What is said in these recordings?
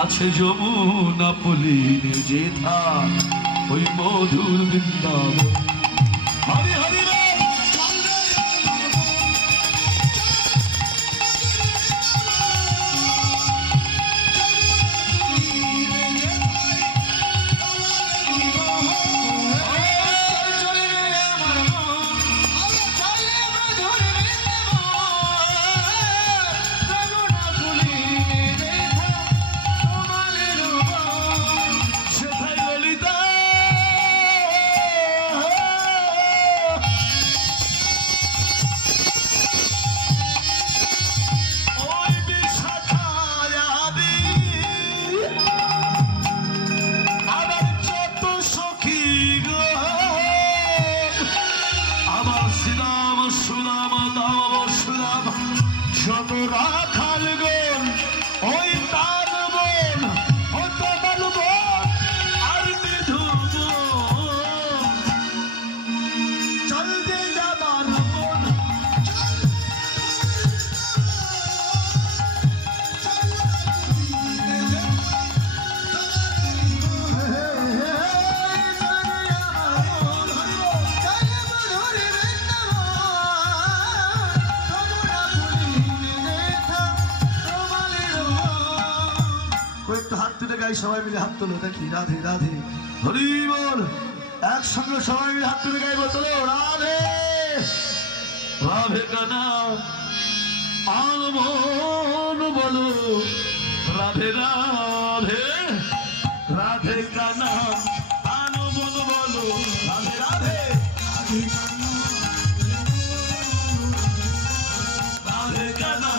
আছে যমুনা পুলিন যেথা ওই মধুর বৃন্দাবন। হরি হরি সবাই মিলে হাত তোলো, দেখি রাধে রাধে হরি বল। একসঙ্গে সবাই মিলে হাত তুলে গাইবো, তোলো রাধে রাধে কানা আলমন বলো রাধে রাধে রাধে কানা আলমন বলো রাধে রাধে রাধে কানা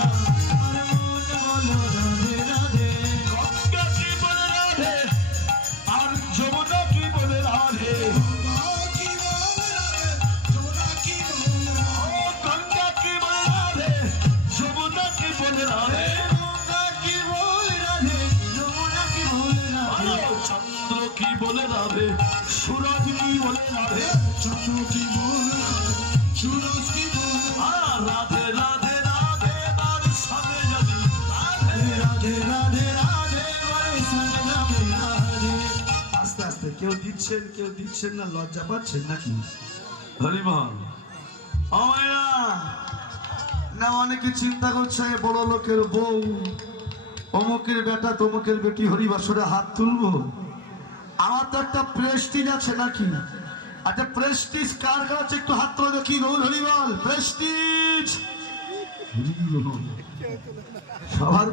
सूरज की बोले राधे चंद्र की बोले सूरज की बोले राधे राधे राधे बरसाने जदी राधे राधे राधे राधे बरसाने जदी राधे। आस्ते आस्ते क्यों दिच्छेन ना लज्जा पाচ্ছেন নাকি? হরি বল। আমায়া না অনেকে চিন্তা করছে বড় লোকের বউ অমুকের বেটা তমুকের বেটি হরিবাসরে হাত তুলবো। আমার তো একটা প্রেস্টিজ আছে নাকি? আচ্ছা প্রেস্টিজ কার কাছে একটু হাত তুলে দেখি, গৌর হরি বল। প্রেস্টিজ সবার